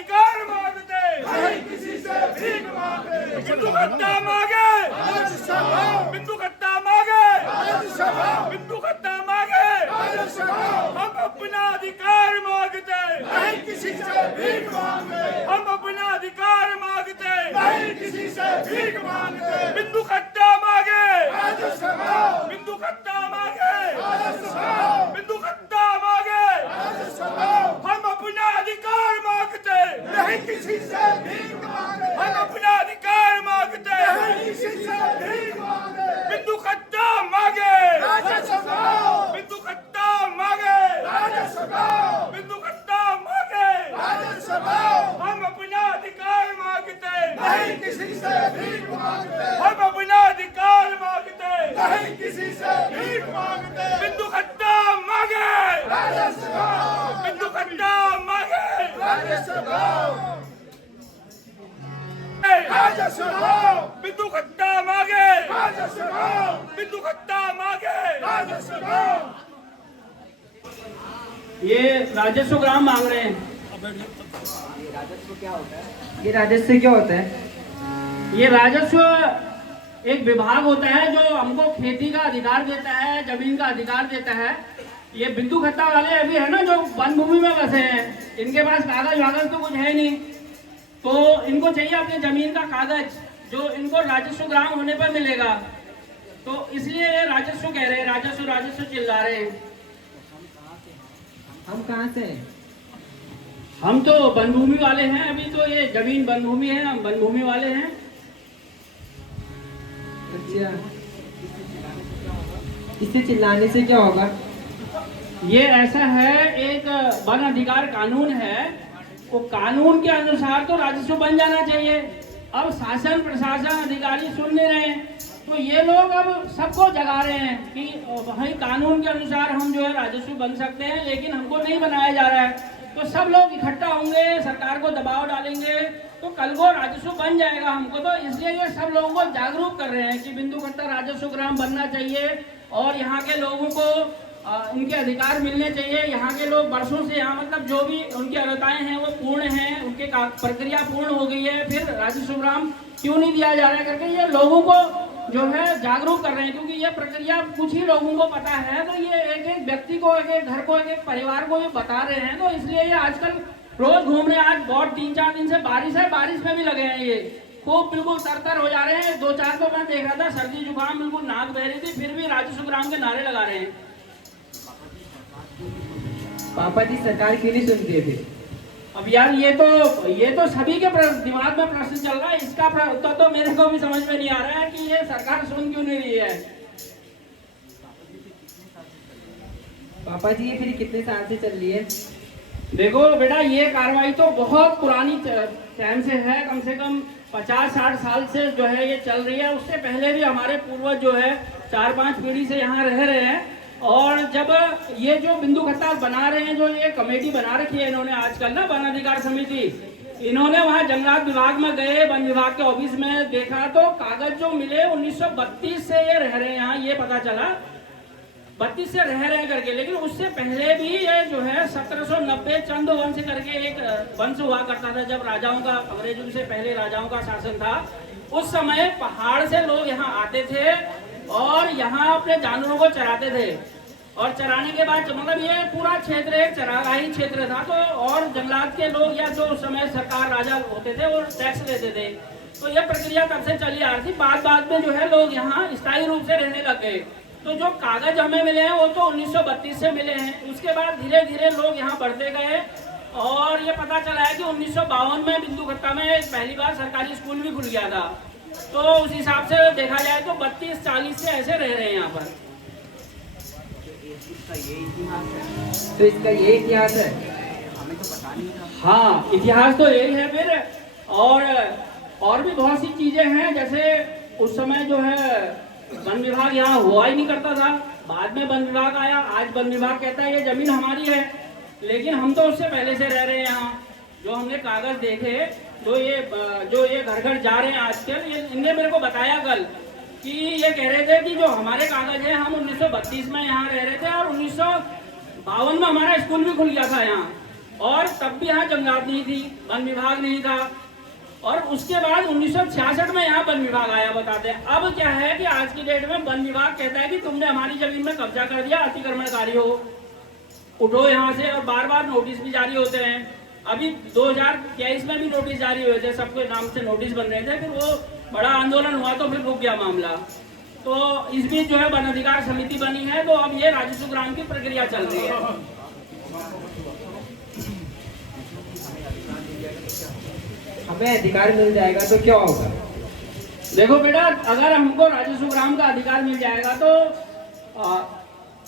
अधिकार मांगते नहीं किसी से भीख मांगते। बिंदु खत्ता मांगे बिंदु खत्ता मांगे बिंदु खत्ता मांगे हम अपना अधिकार मांगते नहीं किसी से भीख मांगते। हम अपना अधिकार मांगते नहीं किसी से भीख मांगते। बिंदु खत्ता मांगे राजस्व बढ़ाओ, बिंदु खत्ता मांगे राजस्व बढ़ाओ, बिंदु खत्ता मांगे राजस्व बढ़ाओ। हम अपना अधिकार मांगते नहीं किसी से भीख मांगते। हम अपना अधिकार मांगते नहीं किसी से भीख मांगते। बिंदु खत्ता मांगे राजस्व बढ़ाओ, बिंदु खत्ता मांगे राजस्व बढ़ाओ, बिंदु खत्ता मांगे राजस्व बढ़ाओ। हम अपना अधिकार मांगते नहीं किसी से भीख मांगते। हम अपना अधिकार मांगते नहीं किसी से भीख मांगते। बिंदु खत्ता मांगे राजस्व बढ़ाओ, बिंदु खत्ता मांगे राजस्व बढ़ाओ, राजस्व बढ़ाओ, बिंदु खत्ता मांगे राजस्व बढ़ाओ, बिंदु खत्ता मांगे राजस्व बढ़ाओ। ये राजस्व ग्राम मांग रहे हैं। ये राजस्व क्या होता है? ये राजस्व एक विभाग होता है जो हमको खेती का अधिकार देता है, जमीन का अधिकार देता है। ये बिंदु खत्ता वाले अभी है ना जो वन भूमि में बसे हैं, इनके पास कागज वागज तो कुछ है नहीं, तो इनको चाहिए अपनी जमीन का कागज जो इनको राजस्व ग्राम होने पर मिलेगा। तो इसलिए ये राजस्व कह रहे हैं, राजस्व राजस्व चिल्ला रहे हैं। हम कहाँ से हैं? हम तो वन भूमि वाले हैं, अभी तो ये जमीन वन भूमि है, हम वन भूमि वाले हैं। अच्छा, इससे चिल्लाने से क्या होगा? ये ऐसा है, एक वन अधिकार कानून है, वो कानून के अनुसार तो राजस्व बन जाना चाहिए। अब शासन प्रशासन अधिकारी सुन नहीं रहे हैं, तो ये लोग अब सबको जगा रहे हैं कि भाई कानून के अनुसार हम जो है राजस्व बन सकते हैं, लेकिन हमको नहीं बनाया जा रहा है। तो सब लोग इकट्ठा होंगे, सरकार को दबाव डालेंगे, तो कल को राजस्व बन जाएगा हमको। तो इसलिए ये सब लोगों को जागरूक कर रहे हैं कि बिंदु खत्ता राजस्व ग्राम बनना चाहिए और यहाँ के लोगों को उनके अधिकार मिलने चाहिए। यहाँ के लोग वर्षों से यहाँ मतलब जो भी उनकी अर्हताएं हैं वो पूर्ण हैं, उनके प्रक्रिया पूर्ण हो गई है, फिर राजस्व ग्राम क्यों नहीं दिया जा रहा है करके ये लोगों को जो है जागरूक कर रहे हैं। क्योंकि ये प्रक्रिया कुछ ही लोगों को पता है, तो ये एक एक व्यक्ति को, एक एक घर को, एक एक परिवार को ये बता रहे हैं। तो इसलिए ये आजकल रोज घूम रहे हैं। आज बहुत 3-4 दिन से बारिश है, बारिश में भी लगे हैं ये खूब बिल्कुल तर हो जा रहे हैं। 2-4 तो मैं देख रहा था, सर्दी जुकाम बिल्कुल नाक बह रही थी, फिर भी राजस्व ग्राम के नारे लगा रहे हैं। पापा जी सरकार क्यों नहीं सुनती है फिर? अब यार ये तो सभी के दिमाग में प्रश्न चल रहा है, इसका उत्तर तो मेरे को भी समझ में नहीं आ रहा है कि ये सरकार सुन क्यों नहीं रही है। पापा जी ये फिर कितने साल से चल रही है? देखो बेटा, ये कार्रवाई तो बहुत पुरानी टाइम से है, कम से कम 50-60 साल से जो है ये चल रही है। उससे पहले भी हमारे पूर्वज जो है 4-5 पीढ़ी से यहाँ रह रहे हैं। और जब ये जो बिंदु खत्ता बना रहे हैं, जो ये कमेटी बना रखी है इन्होंने आजकल ना, वन अधिकार समिति, इन्होंने वहाँ जंगलात विभाग में गए, वन विभाग के ऑफिस में देखा तो कागज जो मिले 1932 से ये रह रहे हैं यहाँ, ये पता चला 32 से रह रहे करके। लेकिन उससे पहले भी ये जो है 1790 चंद वंश करके एक वंश हुआ करता था, जब राजाओं का, अंग्रेजों से पहले राजाओं का शासन था। उस समय पहाड़ से लोग यहाँ आते थे और यहाँ अपने जानवरों को चराते थे। और चराने के बाद मतलब ये पूरा क्षेत्र एक चरागाही क्षेत्र था। तो और जंगलात के लोग या जो उस समय सरकार राजा होते थे वो टैक्स लेते थे। तो ये प्रक्रिया तब से चली आ रही थी। बाद में जो है लोग यहाँ स्थायी रूप से रहने लग गए। तो जो कागज हमें मिले हैं वो तो 1932 से मिले हैं। उसके बाद धीरे धीरे लोग यहाँ बढ़ते गए और ये पता चला है कि 1952 में बिंदु खत्ता में पहली बार सरकारी स्कूल भी खुल गया था। तो उस हिसाब से देखा जाए तो 32-40 से ऐसे रह रहे हैं यहाँ पर। तो इसका ये इतिहास है? हमें तो पता नहीं था। हाँ, इतिहास तो यही है फिर। और भी बहुत सी चीजें हैं, जैसे उस समय जो है वन विभाग यहाँ हुआ ही नहीं करता था, बाद में वन विभाग आया। आज वन विभाग कहता है ये जमीन हमारी है, लेकिन हम तो उससे पहले से रह रहे हैं यहाँ। जो हमने कागज देखे, जो ये घर घर जा रहे हैं आजकल, इनने मेरे को बताया कल कि ये कह रहे थे कि जो हमारे कागज है, हम 1932 में यहाँ रह रहे थे और 1952 में हमारा स्कूल भी खुल गया था यहाँ। और तब भी यहाँ जंगलात नहीं थी, वन विभाग नहीं था। और उसके बाद 1966 में यहाँ वन विभाग आया, बताते हैं। अब क्या है कि आज की डेट में वन विभाग कहता है कि तुमने हमारी जमीन में कब्जा कर दिया, अतिक्रमणकारी हो, उठो यहाँ से। और बार बार नोटिस भी जारी होते हैं। अभी 2023 में भी नोटिस जारी हुए थे, सबके नाम से नोटिस बन रहे थे। फिर वो बड़ा आंदोलन हुआ तो फिर रुक गया मामला। तो इस बीच जो है वन अधिकार समिति बनी है, तो अब ये राजस्व ग्राम की प्रक्रिया चल रही है। हमें अधिकार मिल जाएगा तो क्या होगा? देखो बेटा, अगर हमको राजस्व ग्राम का अधिकार मिल जाएगा तो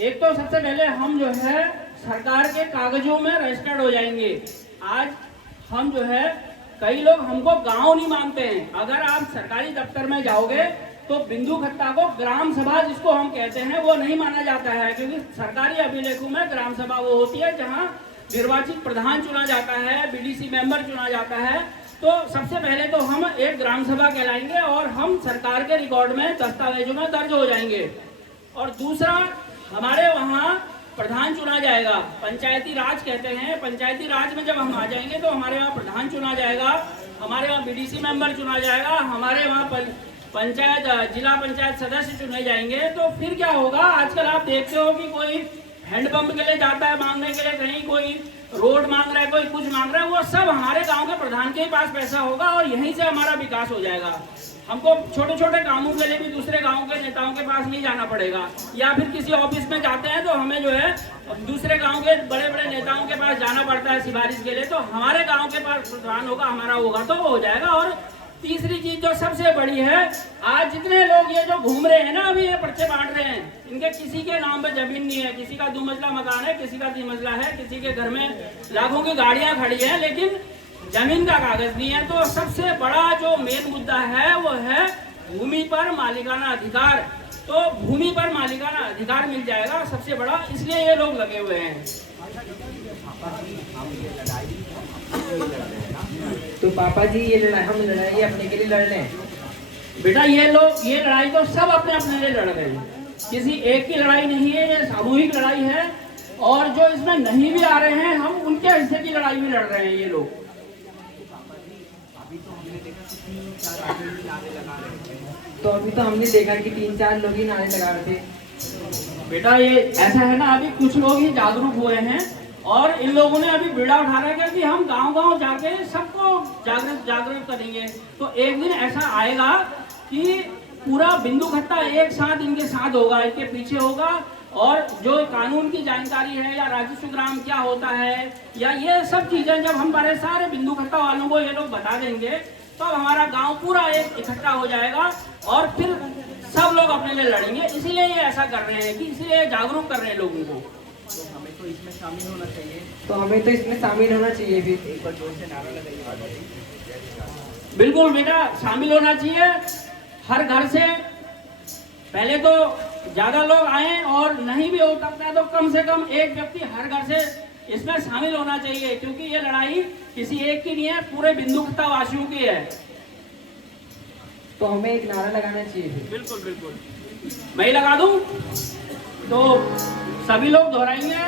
एक तो सबसे पहले हम जो है सरकार के कागजों में रजिस्टर्ड हो जाएंगे। आज हम जो है, कई लोग हमको गांव नहीं मानते हैं। अगर आप सरकारी दफ्तर में जाओगे तो बिंदु खत्ता को ग्राम सभा जिसको हम कहते हैं वो नहीं माना जाता है, क्योंकि सरकारी अभिलेखों में ग्राम सभा वो होती है जहां निर्वाचित प्रधान चुना जाता है, बीडीसी मेंबर चुना जाता है। तो सबसे पहले तो हम एक ग्राम सभा कहलाएंगे और हम सरकार के रिकॉर्ड में, दस्तावेजों में दर्ज हो जाएंगे। और दूसरा, हमारे वहाँ प्रधान चुना जाएगा, पंचायती राज कहते हैं। पंचायती राज में जब हम आ जाएंगे तो हमारे वहाँ प्रधान चुना जाएगा, हमारे वहाँ बीडीसी मेंबर चुना जाएगा, हमारे वहाँ पंचायत जिला पंचायत सदस्य चुने जाएंगे। तो फिर क्या होगा, आजकल आप देखते हो कि कोई हैंडपंप के लिए जाता है मांगने के लिए, कहीं कोई रोड मांग रहा है, कोई कुछ मांग रहा है, वो सब हमारे गांव के प्रधान के पास पैसा होगा और यहीं से हमारा विकास हो जाएगा। हमको छोटे छोटे कामों के लिए भी दूसरे गांव के नेताओं के पास नहीं जाना पड़ेगा, या फिर किसी ऑफिस में जाते हैं तो हमें जो है दूसरे गांव के बड़े बड़े नेताओं के पास जाना पड़ता है सिफारिश के लिए। तो हमारे गांव के पास प्रधान होगा, हमारा होगा तो वो हो जाएगा। और तीसरी चीज जो सबसे बड़ी है, आज जितने लोग ये जो घूम रहे हैं ना, अभी ये पर्चे बांट रहे हैं, इनके किसी के नाम पे जमीन नहीं है, किसी का 2 मंजिला मकान है, किसी का 3 मंजिला है, किसी के घर में लाखों की गाड़ियां खड़ी हैं, लेकिन जमीन का कागज नहीं है। तो सबसे बड़ा जो मेन मुद्दा है वो है भूमि पर मालिकाना अधिकार। तो भूमि पर मालिकाना अधिकार मिल जाएगा सबसे बड़ा, इसलिए ये लोग लगे हुए हैं। तो पापा जी ये लड़ाई, हम लड़ाई अपने के लिए लड़ रहे हैं बेटा। ये लोग ये लड़ाई तो सब अपने अपने लिए लड़ रहे हैं, किसी एक की लड़ाई नहीं है, ये सामूहिक लड़ाई है। और जो इसमें नहीं भी आ रहे हैं, हम उनके हिस्से की लड़ाई भी लड़ रहे हैं ये लोग। तो अभी तो हमने देखा कि 3-4 लोग ही नारे लगा रहे थे। बेटा ये ऐसा है ना, अभी कुछ लोग ही जागरूक हुए हैं और इन लोगों ने अभी बीड़ा उठा रखा है कि हम गांव-गांव जाके सबको जागरूक करेंगे। तो एक दिन ऐसा आएगा कि पूरा बिंदु खत्ता एक साथ इनके साथ होगा, इनके पीछे होगा। और जो कानून की जानकारी है, या राजस्व ग्राम क्या होता है, या ये सब चीजें जब हम बड़े सारे बिंदु खत्ता वालों को ये लोग बता देंगे, तो हमारा गांव पूरा एक इकट्ठा हो जाएगा और फिर सब लोग अपने लिए लड़ेंगे। इसीलिए ये ऐसा कर रहे हैं कि इसीलिए जागरूक कर रहे हैं लोगों को। तो हमें तो इसमें शामिल होना चाहिए। तो हमें तो इसमें शामिल होना चाहिए। फिर एक बार जोर से नारा लगाइए। बिल्कुल बेटा, शामिल होना चाहिए। हर घर से पहले तो ज्यादा लोग आए, और नहीं भी हो सकता है तो कम से कम एक व्यक्ति हर घर से इसमें शामिल होना चाहिए, क्योंकि ये लड़ाई किसी एक की नहीं है, पूरे बिंदु खत्ता वासियों की है। तो हमें एक नारा लगाना चाहिए फिर। बिल्कुल बिल्कुल, मैं ही लगा दूं तो सभी लोग दोहराएंगे।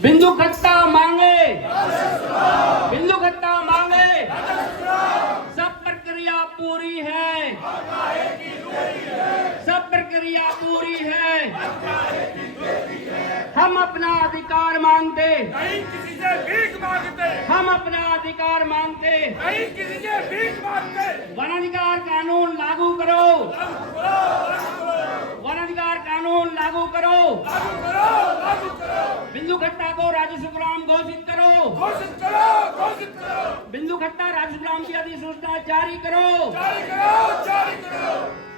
बिंदु खत्ता मांगे, बिंदु खत्ता मांगे, सब प्रक्रिया पूरी है, सब प्रक्रिया पूरी है। हम अपना अधिकार मांगते, नहीं किसी से भीख मांगते, हम अपना अधिकार मांगते। नहीं किसी से भीख मांगते। वन अधिकार कानून लागू करो, वन अधिकार कानून लागू करो, लागू करो, लागू करो, बिंदु खट्टा को राजस्व ग्राम घोषित करो, घोषित करो, घोषित करो, बिंदु खट्टा राजस्व ग्राम की अधिसूचना जारी करो। जारी करो, जारी करो।